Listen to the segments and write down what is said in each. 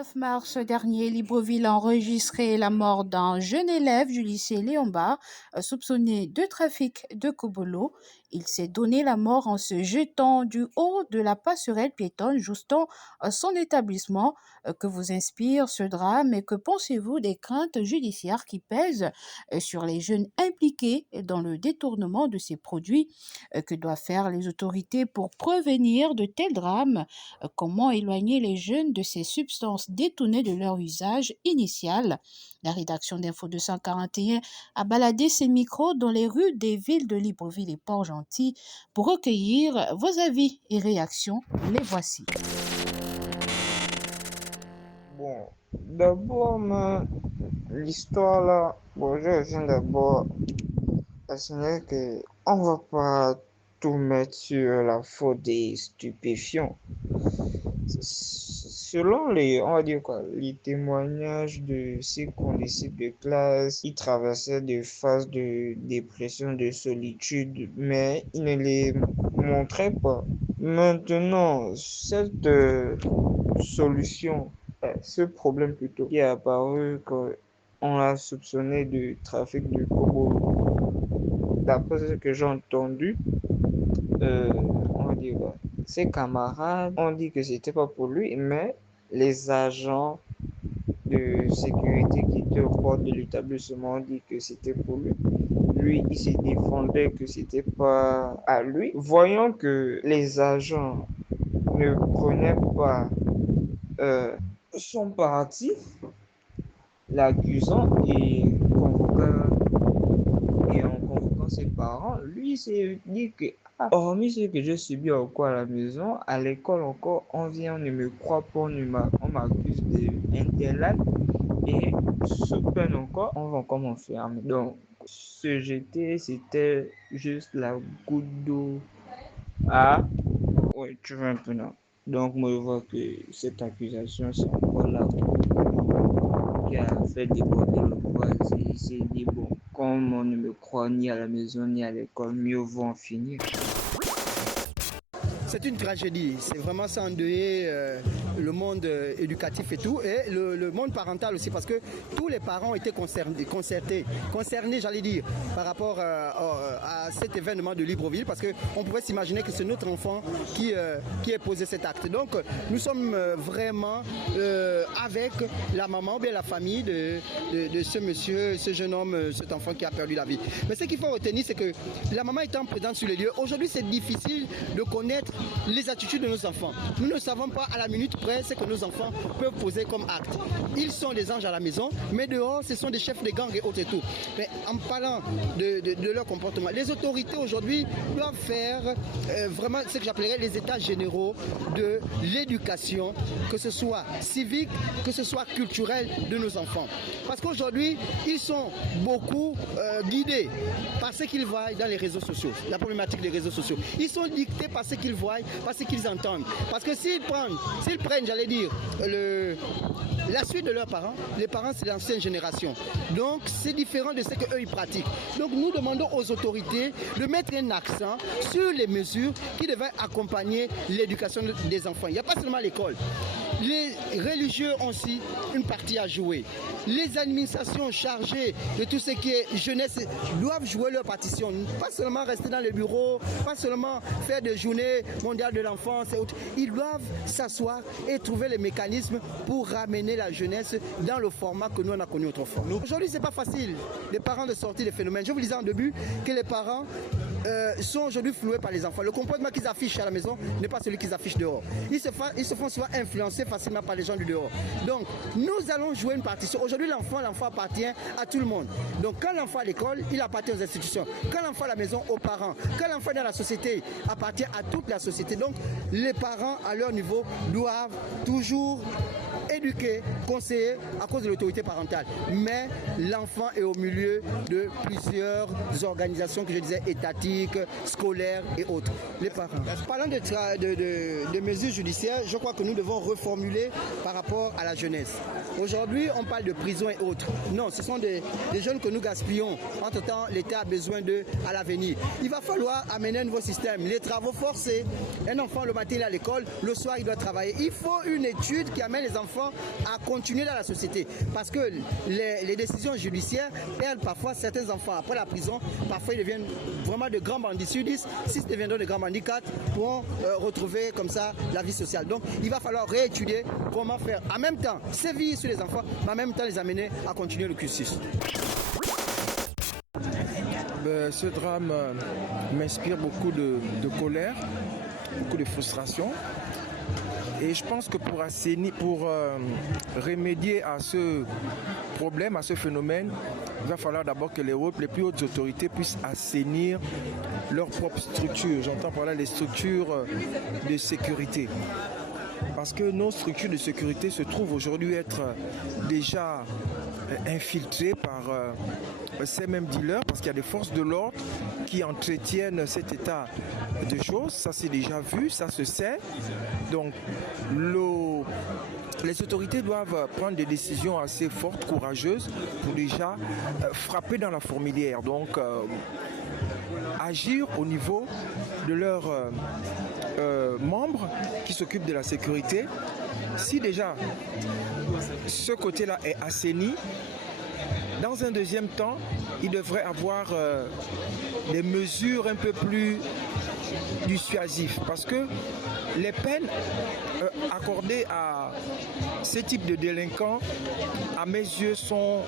9 mars dernier, Libreville a enregistré la mort d'un jeune élève du lycée Léon Bar, soupçonné de trafic de Kobolo. Il s'est donné la mort en se jetant du haut de la passerelle piétonne justant son établissement. Que vous inspire ce drame et que pensez-vous des craintes judiciaires qui pèsent sur les jeunes impliqués dans le détournement de ces produits? Que doivent faire les autorités pour prévenir de tels drames? Comment éloigner les jeunes de ces substances détournées de leur usage initial? La rédaction d'Info 241 a baladé ses micros dans les rues des villes de Libreville et Port-Gentil pour recueillir vos avis et réactions. Les voici. Bon, d'abord, l'histoire là, bon, je viens d'abord à signaler que on va pas tout mettre sur la faute des stupéfiants. Selon on va dire quoi, les témoignages de ces condisciples de classe, ils traversaient des phases de dépression, de solitude, mais ils ne les montraient pas. Maintenant, cette solution, ce problème plutôt, qui est apparu qu'on l'a soupçonné de trafic de Kobo. D'après ce que j'ai entendu, on va dire, ses camarades ont dit que c'était pas pour lui, mais les agents de sécurité qui étaient au bord de l'établissement ont dit que c'était pour lui. Lui, il se défendait que c'était pas à lui. Voyant que les agents ne prenaient pas son parti, l'accusant et en convoquant ses parents, lui s'est dit que, hormis ce que j'ai subi encore à la maison, à l'école encore, on vient, on ne me croit pas, on m'accuse d'interlac et sous peine encore, on va encore m'enfermer. Donc, se jeter, c'était juste la goutte d'eau à... Ouais, tu vois un peu, non? Donc, moi, je vois que cette accusation, c'est encore là qui a fait déborder le vase. Il s'est dit, bon, comme on ne me croit ni à la maison ni à l'école, mieux vaut en finir. C'est une tragédie, c'est vraiment ça endeuiller le monde éducatif et tout, et le monde parental aussi, parce que tous les parents étaient concernés, j'allais dire, par rapport à cet événement de Libreville, parce qu'on pouvait s'imaginer que c'est notre enfant qui a posé cet acte. Donc nous sommes vraiment avec la maman ou bien la famille de ce monsieur, ce jeune homme, cet enfant qui a perdu la vie. Mais ce qu'il faut retenir, c'est que la maman étant présente sur les lieux, aujourd'hui c'est difficile de connaître les attitudes de nos enfants. Nous ne savons pas à la minute près ce que nos enfants peuvent poser comme acte. Ils sont des anges à la maison, mais dehors, ce sont des chefs de gang et autres et tout. Mais en parlant de leur comportement, les autorités aujourd'hui doivent faire vraiment ce que j'appellerais les états généraux de l'éducation, que ce soit civique, que ce soit culturel de nos enfants. Parce qu'aujourd'hui, ils sont beaucoup guidés par ce qu'ils voient dans les réseaux sociaux, la problématique des réseaux sociaux. Ils sont dictés par ce qu'ils voient, par ce qu'ils entendent. Parce que s'ils prennent, j'allais dire, la suite de leurs parents, les parents c'est l'ancienne génération. Donc c'est différent de ce qu'eux ils pratiquent. Donc nous demandons aux autorités de mettre un accent sur les mesures qui devaient accompagner l'éducation des enfants. Il n'y a pas seulement l'école. Les religieux ont aussi une partie à jouer. Les administrations chargées de tout ce qui est jeunesse doivent jouer leur partition. Pas seulement rester dans les bureaux, pas seulement faire des journées mondiales de l'enfance et autres. Ils doivent s'asseoir et trouver les mécanismes pour ramener la jeunesse dans le format que nous on a connu autrefois. Aujourd'hui, c'est pas facile, les parents, de sortir des phénomènes. Je vous disais en début que les parents sont aujourd'hui floués par les enfants. Le comportement qu'ils affichent à la maison n'est pas celui qu'ils affichent dehors. Ils se font souvent influencer facilement par les gens du dehors. Donc, nous allons jouer une partition. Aujourd'hui, l'enfant appartient à tout le monde. Donc, quand l'enfant à l'école, il appartient aux institutions. Quand l'enfant à la maison, aux parents. Quand l'enfant dans la société, appartient à toute la société. Donc, les parents, à leur niveau, doivent toujours éduquer, conseiller à cause de l'autorité parentale. Mais l'enfant est au milieu de plusieurs organisations que je disais étatiques, scolaires et autres. Les parents. Parlant de mesures judiciaires, je crois que nous devons reformuler par rapport à la jeunesse. Aujourd'hui, on parle de prison et autres. Non, ce sont des jeunes que nous gaspillons. Entre-temps, l'État a besoin d'eux à l'avenir. Il va falloir amener un nouveau système. Les travaux forcés. Un enfant, le matin, il est à l'école. Le soir, il doit travailler. Il faut une étude qui amène les enfants à continuer dans la société. Parce que les décisions judiciaires perdent parfois certains enfants après la prison. Parfois, ils deviennent vraiment de grands bandits. Sur 10, 6 deviendront de grands bandits, 4 pourront retrouver comme ça la vie sociale. Donc, il va falloir réétudier comment faire en même temps sévir sur les enfants, mais en même temps les amener à continuer le cursus. Ce drame m'inspire beaucoup de colère, beaucoup de frustration. Et je pense que pour remédier à ce problème, à ce phénomène, il va falloir d'abord que les plus hautes autorités puissent assainir leurs propres structures. J'entends par là les structures de sécurité. Parce que nos structures de sécurité se trouvent aujourd'hui être déjà infiltrées par ces mêmes dealers, parce qu'il y a des forces de l'ordre qui entretiennent cet état de choses. Ça c'est déjà vu, ça se sait. Donc les autorités doivent prendre des décisions assez fortes, courageuses, pour déjà frapper dans la fourmilière. Donc agir au niveau de leurs membres qui s'occupent de la sécurité. Si déjà ce côté-là est assaini, dans un deuxième temps, il devrait avoir des mesures un peu plus dissuasives, parce que les peines accordées à ce type de délinquants, à mes yeux, sont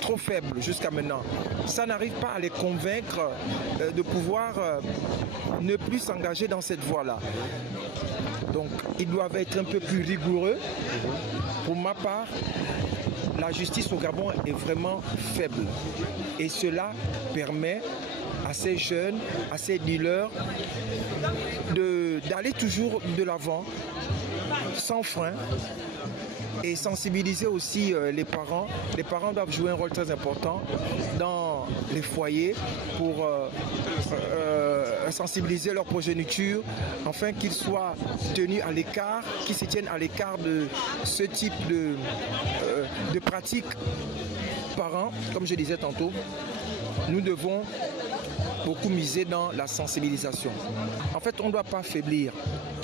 trop faibles jusqu'à maintenant. Ça n'arrive pas à les convaincre de pouvoir ne plus s'engager dans cette voie-là. Donc, ils doivent être un peu plus rigoureux. Pour ma part, la justice au Gabon est vraiment faible. Et cela permet à ces jeunes, à ces dealers, d'aller toujours de l'avant, sans frein, et sensibiliser aussi les parents. Les parents doivent jouer un rôle très important dans les foyers pour sensibiliser leur progéniture, afin qu'ils soient tenus à l'écart, qu'ils se tiennent à l'écart de ce type de pratiques. Parents, comme je disais tantôt, nous devons beaucoup miser dans la sensibilisation. En fait, on ne doit pas faiblir,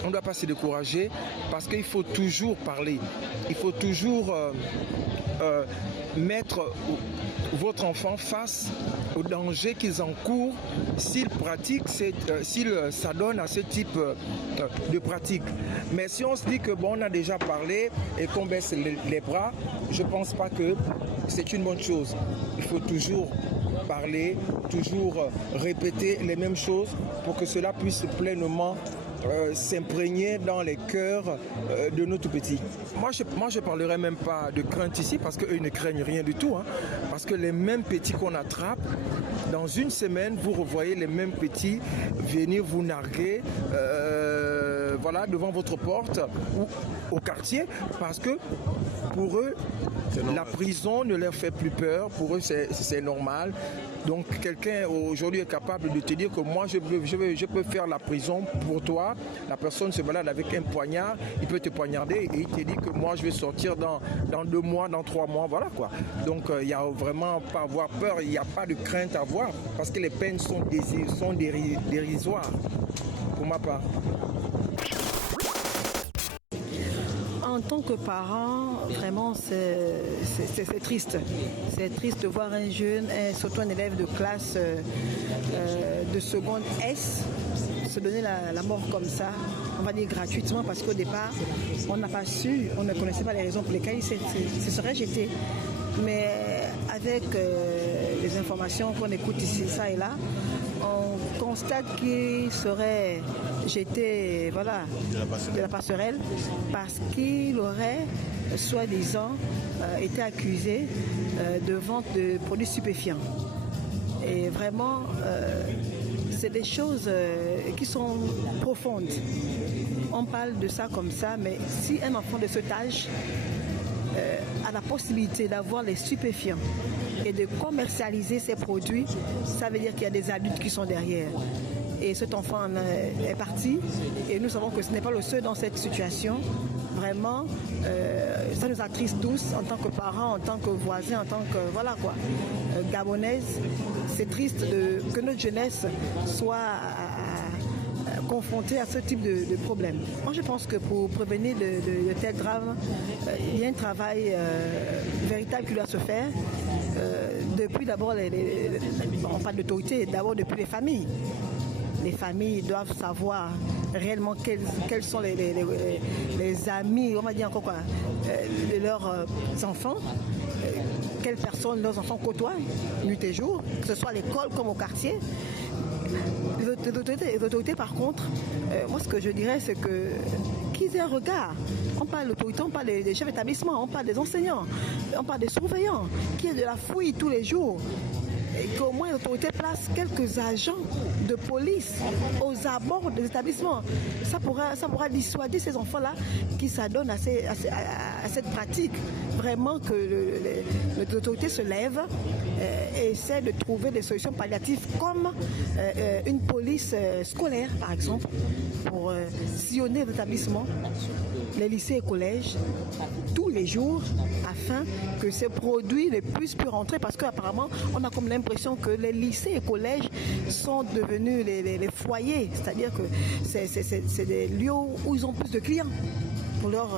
on ne doit pas se décourager, parce qu'il faut toujours parler. Il faut toujours mettre votre enfant face au danger qu'ils encourent s'ils pratiquent, s'ils s'adonnent à ce type de pratique. Mais si on se dit que bon, on a déjà parlé et qu'on baisse les bras, je ne pense pas que c'est une bonne chose. Il faut toujours parler, toujours répéter les mêmes choses pour que cela puisse pleinement s'imprégner dans les cœurs de nos tout-petits. Moi, je parlerai même pas de crainte ici, parce qu'eux ne craignent rien du tout. Parce que les mêmes petits qu'on attrape, dans une semaine, vous revoyez les mêmes petits venir vous narguer voilà, devant votre porte ou au quartier, parce que pour eux, la prison ne leur fait plus peur. Pour eux, c'est normal. Donc, quelqu'un aujourd'hui est capable de te dire que moi, je peux faire la prison pour toi. La personne se balade avec un poignard, il peut te poignarder et il te dit que moi, je vais sortir dans 2 mois, dans 3 mois. Voilà quoi. Donc, il n'y a vraiment pas à avoir peur. Il n'y a pas de crainte à avoir, parce que les peines sont dérisoires, pour ma part. En tant que parent, vraiment, c'est triste. C'est triste de voir un jeune, surtout un élève de classe de seconde S, se donner la mort comme ça, on va dire gratuitement, parce qu'au départ, on n'a pas su, on ne connaissait pas les raisons pour lesquelles il se serait jeté. Mais avec les informations qu'on écoute ici, ça et là, on constate qu'il serait jeté de la passerelle parce qu'il aurait, soi-disant, été accusé de vente de produits stupéfiants. Et vraiment, c'est des choses qui sont profondes. On parle de ça comme ça, mais si un enfant de cet âge a la possibilité d'avoir les stupéfiants et de commercialiser ces produits, ça veut dire qu'il y a des adultes qui sont derrière. Et cet enfant est parti, et nous savons que ce n'est pas le seul dans cette situation. Vraiment, ça nous attriste tous en tant que parents, en tant que voisins, en tant que gabonaise. C'est triste que notre jeunesse soit confrontés à ce type de problème. Moi, je pense que pour prévenir de tels drames, il y a un travail véritable qui doit se faire. Depuis d'abord, on parle d'autorité, d'abord depuis les familles. Les familles doivent savoir réellement quels sont les amis, on va dire encore quoi, de leurs enfants, quelles personnes leurs enfants côtoient nuit et jour, que ce soit à l'école comme au quartier. Les autorités, par contre, moi ce que je dirais, c'est qu'ils aient un regard. On parle d'autorité, on parle des chefs d'établissement, on parle des enseignants, on parle des surveillants, qui est de la fouille tous les jours. Et qu'au moins l'autorité place quelques agents de police aux abords des établissements. Ça pourra dissuader ces enfants-là qui s'adonnent à cette pratique. Vraiment que l'autorité se lève et essaie de trouver des solutions palliatives comme une police scolaire, par exemple, pour sillonner l'établissement, les lycées et collèges, tous les jours, afin que ces produits ne puissent plus rentrer, parce qu'apparemment, on a comme l'impression que les lycées et collèges sont devenus les foyers, c'est-à-dire que c'est des lieux où ils ont plus de clients pour leur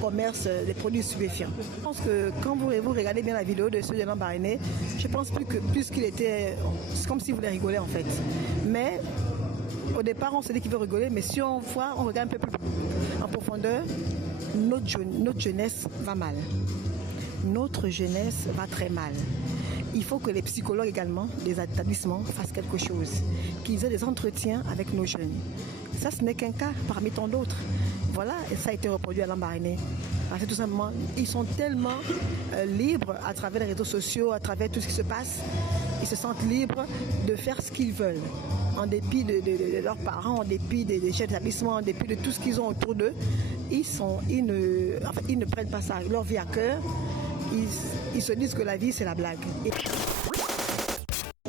commerce des produits stupéfiants. Je pense que quand vous regardez bien la vidéo de ceux de Lambaréné, je pense plus qu'il était... C'est comme s'il voulait rigoler en fait. Mais au départ, on se dit qu'il veut rigoler, mais si on regarde un peu plus en profondeur, notre jeunesse va mal. Notre jeunesse va très mal. Il faut que les psychologues également, les établissements, fassent quelque chose, qu'ils aient des entretiens avec nos jeunes. Ça, ce n'est qu'un cas parmi tant d'autres. Voilà, et ça a été reproduit à Lambaréné. Parce que tout simplement, ils sont tellement libres à travers les réseaux sociaux, à travers tout ce qui se passe. Ils se sentent libres de faire ce qu'ils veulent. En dépit de leurs parents, en dépit des chefs d'établissement, en dépit de tout ce qu'ils ont autour d'eux, ils ne prennent pas ça, leur vie à cœur. Ils se disent que la vie, c'est la blague.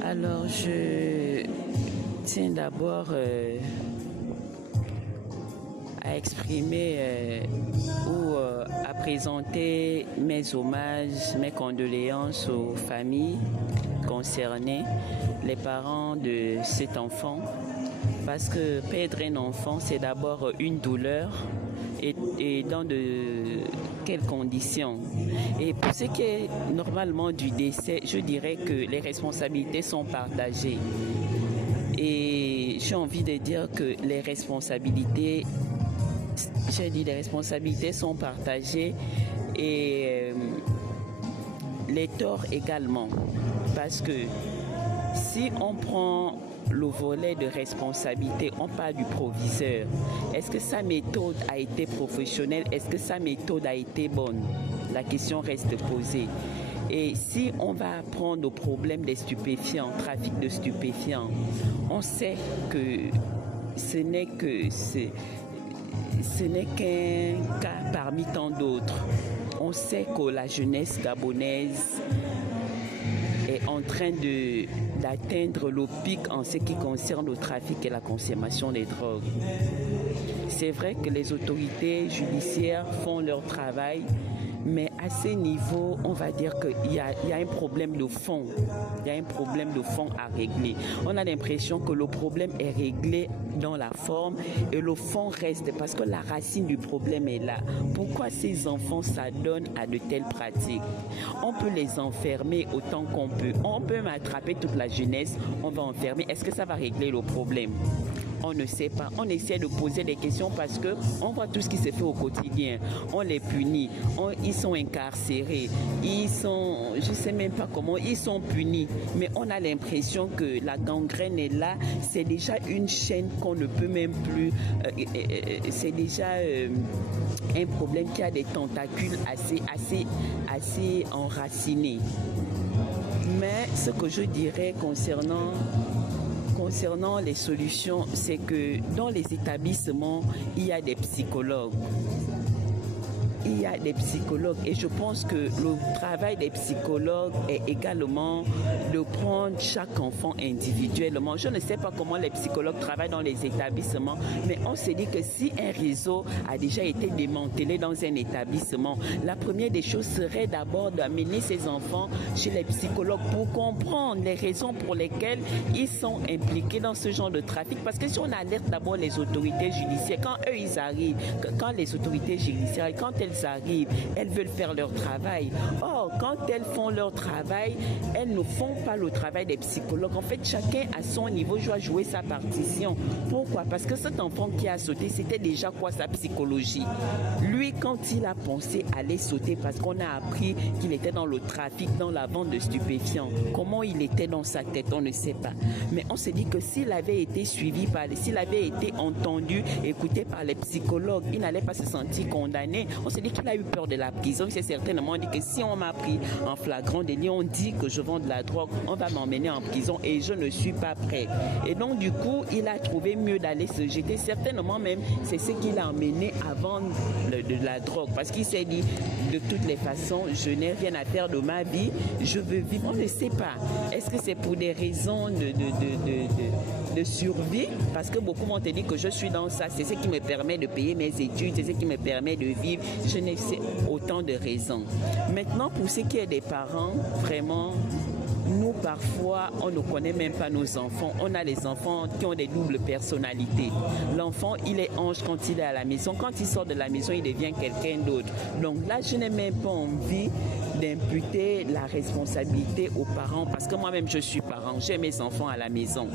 Alors, je tiens d'abord à exprimer ou à présenter mes hommages, mes condoléances aux familles concernées, les parents de cet enfant, parce que perdre un enfant, c'est d'abord une douleur et dans de quelles conditions. Et pour ce qui est normalement du décès, je dirais que les responsabilités sont partagées. Et j'ai envie de dire que les responsabilités sont partagées et les torts également. Parce que si on prend le volet de responsabilité, on parle du proviseur. Est-ce que sa méthode a été professionnelle? Est-ce que sa méthode a été bonne? La question reste posée. Et si on va prendre au problème des stupéfiants, trafic de stupéfiants, on sait que ce n'est qu'un cas parmi tant d'autres. On sait que la jeunesse gabonaise est en train d'atteindre le pic en ce qui concerne le trafic et la consommation des drogues. C'est vrai que les autorités judiciaires font leur travail, mais à ce niveau, on va dire qu'il y a un problème de fond. Il y a un problème de fond à régler. On a l'impression que le problème est réglé dans la forme et le fond reste parce que la racine du problème est là. Pourquoi ces enfants s'adonnent à de telles pratiques? On peut les enfermer autant qu'on peut. On peut attraper toute la jeunesse, on va enfermer. Est-ce que ça va régler le problème? On ne sait pas. On essaie de poser des questions parce qu'on voit tout ce qui se fait au quotidien. On les punit. Ils sont incarcérés. Ils sont, je ne sais même pas comment, ils sont punis. Mais on a l'impression que la gangrène est là. C'est déjà une chaîne qu'on ne peut même plus... c'est déjà un problème qui a des tentacules assez enracinés. Mais ce que je dirais concernant les solutions, c'est que dans les établissements, il y a des psychologues. il y a des psychologues et je pense que le travail des psychologues est également de prendre chaque enfant individuellement. Je ne sais pas comment les psychologues travaillent dans les établissements, mais on se dit que si un réseau a déjà été démantelé dans un établissement, la première des choses serait d'abord d'amener ces enfants chez les psychologues pour comprendre les raisons pour lesquelles ils sont impliqués dans ce genre de trafic. Parce que si on alerte d'abord les autorités judiciaires, quand eux ils arrivent, quand les autorités judiciaires, quand elles arrivent, elles veulent faire leur travail. Or, quand elles font leur travail, elles ne font pas le travail des psychologues. En fait, chacun à son niveau doit jouer sa partition. Pourquoi? Parce que cet enfant qui a sauté, c'était déjà quoi sa psychologie? Lui, quand il a pensé aller sauter parce qu'on a appris qu'il était dans le trafic, dans la vente de stupéfiants, comment il était dans sa tête, on ne sait pas. Mais on se dit que s'il avait été suivi s'il avait été entendu, écouté par les psychologues, il n'allait pas se sentir condamné. On se dit qu'il a eu peur de la prison. Il s'est certainement dit que si on m'a pris en flagrant délit, on dit que je vends de la drogue, on va m'emmener en prison et je ne suis pas prêt. Et donc du coup, il a trouvé mieux d'aller se jeter. Certainement même, c'est ce qu'il a emmené à vendre de la drogue. Parce qu'il s'est dit, de toutes les façons, je n'ai rien à faire de ma vie, je veux vivre. On ne sait pas. Est-ce que c'est pour des raisons de survie? Parce que beaucoup m'ont dit que je suis dans ça, c'est ce qui me permet de payer mes études, c'est ce qui me permet de vivre. Je n'ai autant de raisons. Maintenant, pour ce qui est des parents, vraiment, nous, parfois, on ne connaît même pas nos enfants. On a les enfants qui ont des doubles personnalités. L'enfant, il est ange quand il est à la maison. Quand il sort de la maison, il devient quelqu'un d'autre. Donc là, je n'ai même pas envie d'imputer la responsabilité aux parents parce que moi-même, je suis parent. J'ai mes enfants à la maison.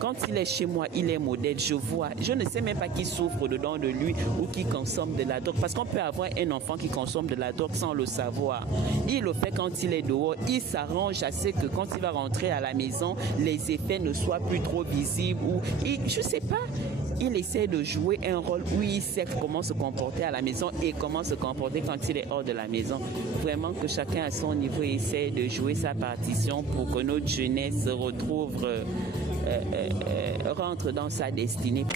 Quand il est chez moi, il est modèle. Je vois. Je ne sais même pas qui souffre dedans de lui ou qui consomme de la drogue. Parce qu'on peut avoir un enfant qui consomme de la drogue sans le savoir. Il le fait quand il est dehors. Il s'arrange à ce que quand il va rentrer à la maison, les effets ne soient plus trop visibles ou je ne sais pas, il essaie de jouer un rôle où il sait comment se comporter à la maison et comment se comporter quand il est hors de la maison. Vraiment que chacun à son niveau essaie de jouer sa partition pour que notre jeunesse se retrouve, rentre dans sa destinée.